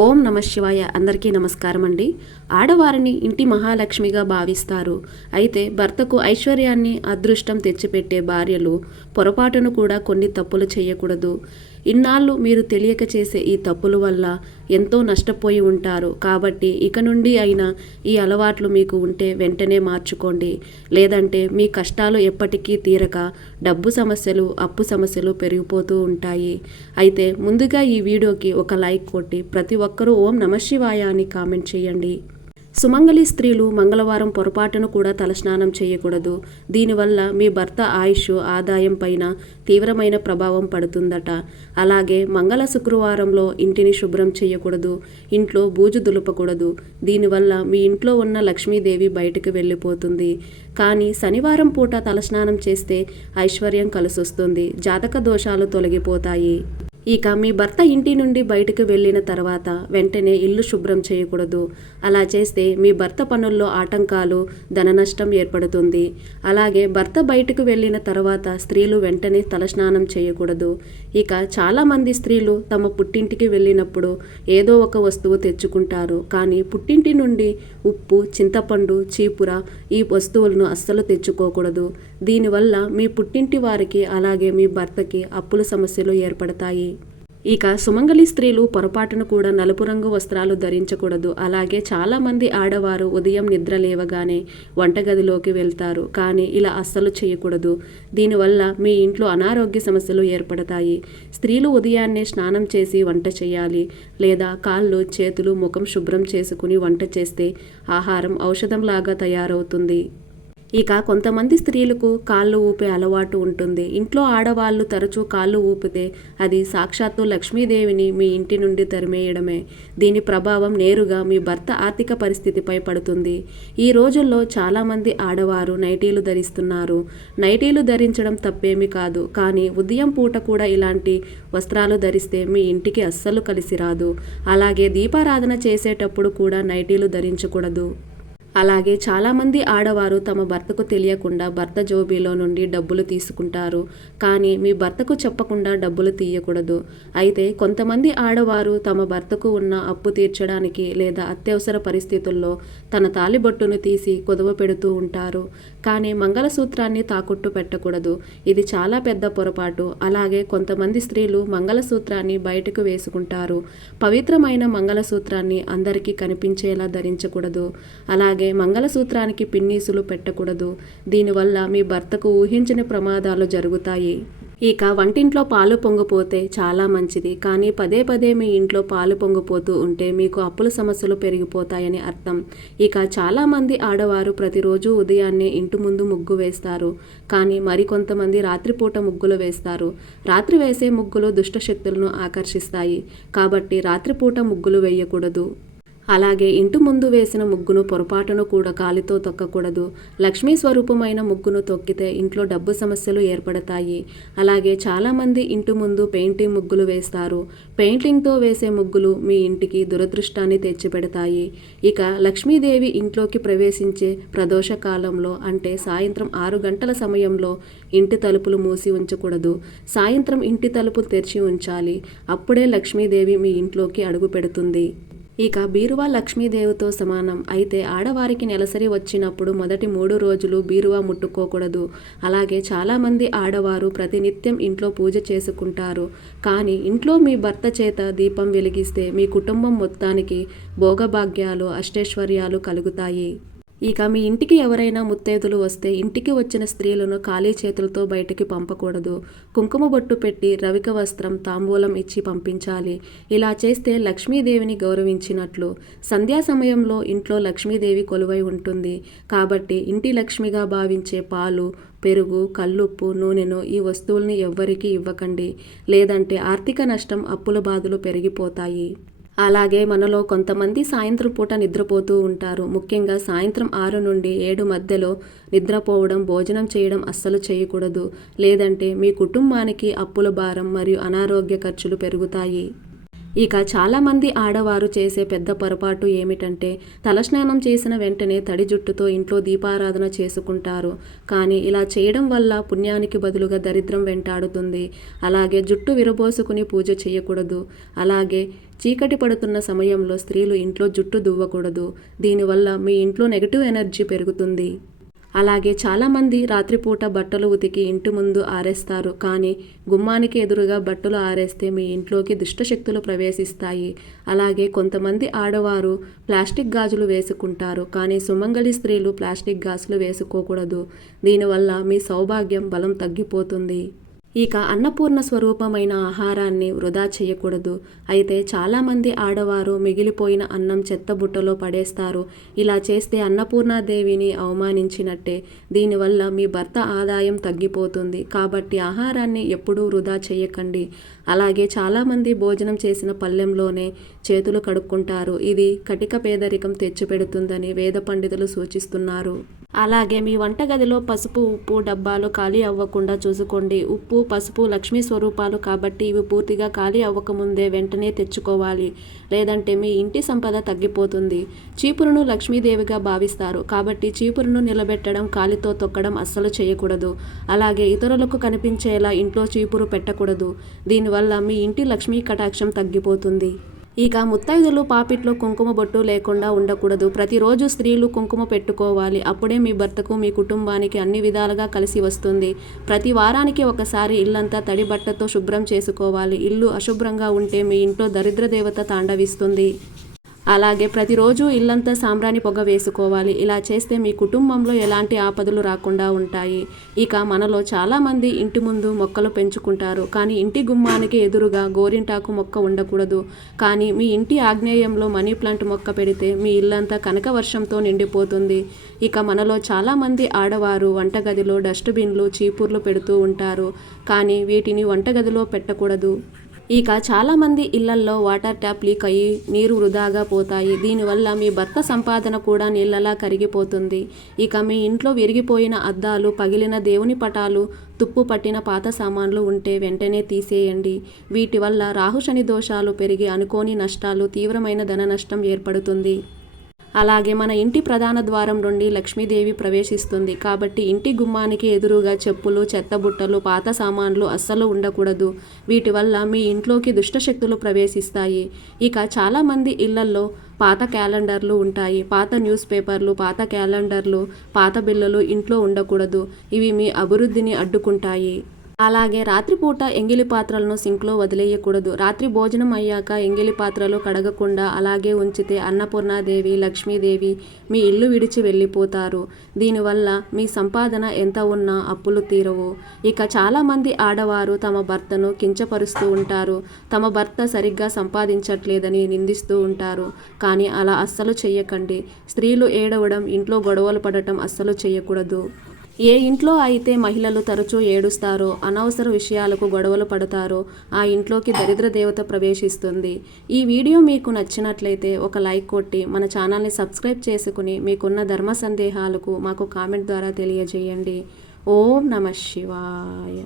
ఓం నమ శివాయ. అందరికీ నమస్కారం అండి. ఆడవారిని ఇంటి మహాలక్ష్మిగా భావిస్తారు. అయితే భర్తకు ఐశ్వర్యాన్ని, అదృష్టం తెచ్చిపెట్టే భార్యలు పొరపాటును కూడా కొన్ని తప్పులు చేయకూడదు. ఇన్నాళ్ళు మీరు తెలియక చేసే ఈ తప్పుల వల్ల ఎంతో నష్టపోయి ఉంటారు. కాబట్టి ఇక నుండి అయినా ఈ అలవాట్లు మీకు ఉంటే వెంటనే మార్చుకోండి. లేదంటే మీ కష్టాలు ఎప్పటికీ తీరక డబ్బు సమస్యలు, అప్పు సమస్యలు పెరిగిపోతూ ఉంటాయి. అయితే ముందుగా ఈ వీడియోకి ఒక లైక్ కొట్టి ప్రతి ఒక్కరూ ఓం నమ శివాయ అని కామెంట్ చేయండి. సుమంగళి స్త్రీలు మంగళవారం పొరపాటును కూడా తలస్నానం చేయకూడదు. దీనివల్ల మీ భర్త ఆయుష్, ఆదాయం పైన తీవ్రమైన ప్రభావం పడుతుందట. అలాగే మంగళ శుక్రవారంలో ఇంటిని శుభ్రం చేయకూడదు. ఇంట్లో బూజు దులపకూడదు. దీనివల్ల మీ ఇంట్లో ఉన్న లక్ష్మీదేవి బయటకు వెళ్ళిపోతుంది. కానీ శనివారం పూట తలస్నానం చేస్తే ఐశ్వర్యం కలిసొస్తుంది. జాతక దోషాలు తొలగిపోతాయి. ఇక మీ భర్త ఇంటి నుండి బయటకు వెళ్ళిన తర్వాత వెంటనే ఇల్లు శుభ్రం చేయకూడదు. అలా చేస్తే మీ భర్త పనుల్లో ఆటంకాలు, ధన నష్టం ఏర్పడుతుంది. అలాగే భర్త బయటకు వెళ్ళిన తర్వాత స్త్రీలు వెంటనే తలస్నానం చేయకూడదు. ఇక చాలామంది స్త్రీలు తమ పుట్టింటికి వెళ్ళినప్పుడు ఏదో ఒక వస్తువు తెచ్చుకుంటారు. కానీ పుట్టింటి నుండి ఉప్పు, చింతపండు, చీపుర ఈ వస్తువులను అస్సలు తెచ్చుకోకూడదు. దీనివల్ల మీ పుట్టింటి వారికి అలాగే మీ భర్తకి అప్పుల సమస్యలు ఏర్పడతాయి. ఇక సుమంగళి స్త్రీలు పొరపాటును కూడా నలుపు రంగు వస్త్రాలు ధరించకూడదు. అలాగే చాలామంది ఆడవారు ఉదయం నిద్ర లేవగానే వంటగదిలోకి వెళ్తారు. కానీ ఇలా అస్సలు చేయకూడదు. దీనివల్ల మీ ఇంట్లో అనారోగ్య సమస్యలు ఏర్పడతాయి. స్త్రీలు ఉదయాన్నే స్నానం చేసి వంట చేయాలి. లేదా కాళ్ళు, చేతులు, ముఖం శుభ్రం చేసుకుని వంట చేస్తే ఆహారం ఔషధంలాగా తయారవుతుంది. ఇక కొంతమంది స్త్రీలకు కాళ్ళు ఊపే అలవాటు ఉంటుంది. ఇంట్లో ఆడవాళ్ళు తరచూ కాళ్ళు ఊపితే అది సాక్షాత్తు లక్ష్మీదేవిని మీ ఇంటి నుండి తరిమేయడమే. దీని ప్రభావం నేరుగా మీ భర్త ఆర్థిక పరిస్థితిపై పడుతుంది. ఈ రోజుల్లో చాలామంది ఆడవారు నైటీలు ధరిస్తున్నారు. నైటీలు ధరించడం తప్పేమీ కాదు. కానీ ఉదయం పూట కూడా ఇలాంటి వస్త్రాలు ధరిస్తే మీ ఇంటికి అస్సలు కలిసి రాదు. అలాగే దీపారాధన చేసేటప్పుడు కూడా నైటీలు ధరించకూడదు. అలాగే చాలామంది ఆడవారు తమ భర్తకు తెలియకుండా భర్త జోబీలో నుండి డబ్బులు తీసుకుంటారు. కానీ మీ భర్తకు చెప్పకుండా డబ్బులు తీయకూడదు. అయితే కొంతమంది ఆడవారు తమ భర్తకు ఉన్న అప్పు తీర్చడానికి లేదా అత్యవసర పరిస్థితుల్లో తన తాళిబొట్టును తీసి కుదవ పెడుతూ ఉంటారు. కానీ మంగళసూత్రాన్ని తాకట్టు పెట్టకూడదు. ఇది చాలా పెద్ద పొరపాటు. అలాగే కొంతమంది స్త్రీలు మంగళసూత్రాన్ని బయటకు వేసుకుంటారు. పవిత్రమైన మంగళసూత్రాన్ని అందరికీ కనిపించేలా ధరించకూడదు. అలాగే మంగళసూత్రానికి పిన్నీసులు పెట్టకూడదు. దీనివల్ల మీ భర్తకు ఊహించని ప్రమాదాలు జరుగుతాయి. ఇక వంటింట్లో పాలు పొంగిపోతే చాలా మంచిది. కానీ పదే పదే మీ ఇంట్లో పాలు పొంగిపోతూ ఉంటే మీకు అప్పుల సమస్యలు పెరిగిపోతాయని అర్థం. ఇక చాలామంది ఆడవారు ప్రతిరోజు ఉదయాన్నే ఇంటి ముందు ముగ్గు వేస్తారు. కానీ మరికొంతమంది రాత్రిపూట ముగ్గులు వేస్తారు. రాత్రి వేసే ముగ్గులు దుష్టశక్తులను ఆకర్షిస్తాయి. కాబట్టి రాత్రిపూట ముగ్గులు వేయకూడదు. అలాగే ఇంటి ముందు వేసిన ముగ్గును పొరపాటును కూడా కాలితో తొక్కకూడదు. లక్ష్మీ స్వరూపమైన ముగ్గును తొక్కితే ఇంట్లో డబ్బు సమస్యలు ఏర్పడతాయి. అలాగే చాలామంది ఇంటి ముందు పెయింటింగ్ ముగ్గులు వేస్తారు. పెయింటింగ్తో వేసే ముగ్గులు మీ ఇంటికి దురదృష్టాన్ని తెచ్చిపెడతాయి. ఇక లక్ష్మీదేవి ఇంట్లోకి ప్రవేశించే ప్రదోష కాలంలో అంటే సాయంత్రం 6 గంటల సమయంలో ఇంటి తలుపులు మూసి ఉంచకూడదు. సాయంత్రం ఇంటి తలుపులు తెరిచి ఉంచాలి. అప్పుడే లక్ష్మీదేవి మీ ఇంట్లోకి అడుగు పెడుతుంది. ఇక బీరువా లక్ష్మీదేవితో సమానం. అయితే ఆడవారికి నెలసరి వచ్చినప్పుడు మొదటి 3 రోజులు బీరువా ముట్టుకోకూడదు. అలాగే చాలామంది ఆడవారు ప్రతినిత్యం ఇంట్లో పూజ చేసుకుంటారు. కానీ ఇంట్లో మీ భర్త చేత దీపం వెలిగిస్తే మీ కుటుంబం మొత్తానికి భోగభాగ్యాలు, అష్టైశ్వర్యాలు కలుగుతాయి. ఇక మీ ఇంటికి ఎవరైనా ముత్తైదులు వస్తే ఇంటికి వచ్చిన స్త్రీలను ఖాళీ చేతులతో బయటికి పంపకూడదు. కుంకుమ బొట్టు పెట్టి రవిక వస్త్రం, తాంబూలం ఇచ్చి పంపించాలి. ఇలా చేస్తే లక్ష్మీదేవిని గౌరవించినట్లు. సంధ్యా సమయంలో ఇంట్లో లక్ష్మీదేవి కొలువై ఉంటుంది. కాబట్టి ఇంటి లక్ష్మిగా భావించే పాలు, పెరుగు, కల్లుప్పు, నూనెను ఈ వస్తువుల్ని ఎవ్వరికీ ఇవ్వకండి. లేదంటే ఆర్థిక నష్టం, అప్పుల బాధలు పెరిగిపోతాయి. అలాగే మనలో కొంతమంది సాయంత్రం పూట నిద్రపోతూ ఉంటారు. ముఖ్యంగా సాయంత్రం 6 నుండి 7 మధ్యలో నిద్రపోవడం, భోజనం చేయడం అస్సలు చేయకూడదు. లేదంటే మీ కుటుంబానికి అప్పుల భారం మరియు అనారోగ్య ఖర్చులు పెరుగుతాయి. ఇక చాలామంది ఆడవారు చేసే పెద్ద పొరపాటు ఏమిటంటే తలస్నానం చేసిన వెంటనే తడి జుట్టుతో ఇంట్లో దీపారాధన చేసుకుంటారు. కానీ ఇలా చేయడం వల్ల పుణ్యానికి బదులుగా దరిద్రం వెంటాడుతుంది. అలాగే జుట్టు విరబోసుకుని పూజ చేయకూడదు. అలాగే చీకటి పడుతున్న సమయంలో స్త్రీలు ఇంట్లో జుట్టు దువ్వకూడదు. దీనివల్ల మీ ఇంట్లో నెగటివ్ ఎనర్జీ పెరుగుతుంది. అలాగే చాలామంది రాత్రిపూట బట్టలు ఉతికి ఇంటి ముందు ఆరేస్తారు. కానీ గుమ్మానికి ఎదురుగా బట్టలు ఆరేస్తే మీ ఇంట్లోకి దుష్టశక్తులు ప్రవేశిస్తాయి. అలాగే కొంతమంది ఆడవారు ప్లాస్టిక్ గాజులు వేసుకుంటారు. కానీ సుమంగళి స్త్రీలు ప్లాస్టిక్ గాజులు వేసుకోకూడదు. దీనివల్ల మీ సౌభాగ్యం బలం తగ్గిపోతుంది. ఇక అన్నపూర్ణ స్వరూపమైన ఆహారాన్ని వృధా చేయకూడదు. అయితే చాలామంది ఆడవారు మిగిలిపోయిన అన్నం చెత్తబుట్టలో పడేస్తారు. ఇలా చేస్తే అన్నపూర్ణాదేవిని అవమానించినట్టే. దీనివల్ల మీ భర్త ఆదాయం తగ్గిపోతుంది. కాబట్టి ఆహారాన్ని ఎప్పుడూ వృధా చేయకండి. అలాగే చాలామంది భోజనం చేసిన పళ్ళెంలోనే చేతులు కడుక్కుంటారు. ఇది కటిక పేదరికం తెచ్చిపెడుతుందని వేద పండితులు సూచిస్తున్నారు. అలాగే మీ వంటగదిలో పసుపు, ఉప్పు డబ్బాలు ఖాళీ అవ్వకుండా చూసుకోండి. ఉప్పు, పసుపు లక్ష్మీ స్వరూపాలు కాబట్టి ఇవి పూర్తిగా ఖాళీ అవ్వకముందే వెంటనే తెచ్చుకోవాలి. లేదంటే మీ ఇంటి సంపద తగ్గిపోతుంది. చీపురును లక్ష్మీదేవిగా భావిస్తారు కాబట్టి చీపురును నిలబెట్టడం, కాలితో తొక్కడం అస్సలు చేయకూడదు. అలాగే ఇతరులకు కనిపించేలా ఇంట్లో చీపురు పెట్టకూడదు. దీనివల్ల మీ ఇంటి లక్ష్మీ కటాక్షం తగ్గిపోతుంది. ఇక ముత్తైదులు పాపిట్లో కుంకుమ బొట్టు లేకుండా ఉండకూడదు. ప్రతిరోజు స్త్రీలు కుంకుమ పెట్టుకోవాలి. అప్పుడే మీ భర్తకు, మీ కుటుంబానికి అన్ని విధాలుగా కలిసి వస్తుంది. ప్రతి వారానికి ఒకసారి ఇల్లంతా తడి బట్టతో శుభ్రం చేసుకోవాలి. ఇల్లు అశుభ్రంగా ఉంటే మీ ఇంట్లో దరిద్ర దేవత తాండవిస్తుంది. అలాగే ప్రతిరోజు ఇల్లంతా సాంబ్రాణి పొగ వేసుకోవాలి. ఇలా చేస్తే మీ కుటుంబంలో ఎలాంటి ఆపదలు రాకుండా ఉంటాయి. ఇక మనలో చాలామంది ఇంటి ముందు మొక్కలు పెంచుకుంటారు. కానీ ఇంటి గుమ్మానికి ఎదురుగా గోరింటాకు మొక్క ఉండకూడదు. కానీ మీ ఇంటి ఆగ్నేయంలో మనీ ప్లాంట్ మొక్క పెడితే మీ ఇల్లంతా కనక వర్షంతో నిండిపోతుంది. ఇక మనలో చాలామంది ఆడవారు వంటగదిలో డస్ట్బిన్లు, చీపుర్లు పెడుతూ ఉంటారు. కానీ వీటిని వంటగదిలో పెట్టకూడదు. ఇక చాలామంది ఇళ్లల్లో వాటర్ ట్యాప్ లీక్ అయ్యి నీరు వృధాగా పోతాయి. దీనివల్ల మీ భర్త సంపాదన కూడా నీళ్ళలా కరిగిపోతుంది. ఇక మీ ఇంట్లో విరిగిపోయిన అద్దాలు, పగిలిన దేవుని పటాలు, తుప్పు పట్టిన పాత సామాన్లు ఉంటే వెంటనే తీసేయండి. వీటి వల్ల రాహుశని దోషాలు పెరిగి అనుకోని నష్టాలు, తీవ్రమైన ధన నష్టం ఏర్పడుతుంది. అలాగే మన ఇంటి ప్రధాన ద్వారం నుండి లక్ష్మీదేవి ప్రవేశిస్తుంది. కాబట్టి ఇంటి గుమ్మానికి ఎదురుగా చెప్పులు, చెత్తబుట్టలు, పాత సామాన్లు అస్సలు ఉండకూడదు. వీటి వల్ల మీ ఇంట్లోకి దుష్టశక్తులు ప్రవేశిస్తాయి. ఇక చాలామంది ఇళ్లల్లో పాత క్యాలెండర్లు ఉంటాయి. పాత న్యూస్ పేపర్లు, పాత క్యాలెండర్లు, పాత బిళ్ళలు ఇంట్లో ఉండకూడదు. ఇవి మీ అభివృద్ధిని అడ్డుకుంటాయి. అలాగే రాత్రిపూట ఎంగిలి పాత్రలను సింక్లో వదిలేయకూడదు. రాత్రి భోజనం అయ్యాక ఎంగిలి పాత్రలు కడగకుండా అలాగే ఉంచితే అన్నపూర్ణాదేవి, లక్ష్మీదేవి మీ ఇల్లు విడిచి వెళ్ళిపోతారు. దీనివల్ల మీ సంపాదన ఎంత ఉన్నా అప్పులు తీరవు. ఇక చాలామంది ఆడవారు తమ భర్తను కించపరుస్తూ ఉంటారు. తమ భర్త సరిగ్గా సంపాదించట్లేదని నిందిస్తూ ఉంటారు. కానీ అలా అస్సలు చెయ్యకండి. స్త్రీలు ఏడవడం, ఇంట్లో గొడవలు పడటం అస్సలు చేయకూడదు. ఏ ఇంట్లో అయితే మహిళలు తరచూ ఏడుస్తారో, అనవసర విషయాలకు గొడవలు పడతారో ఆ ఇంట్లోకి దరిద్ర దేవత ప్రవేశిస్తుంది. ఈ వీడియో మీకు నచ్చినట్లయితే ఒక లైక్ కొట్టి మన ఛానల్ని సబ్స్క్రైబ్ చేసుకుని మీకున్న ధర్మ సందేహాలకు మాకు కామెంట్ ద్వారా తెలియజేయండి. ఓం నమః శివాయ.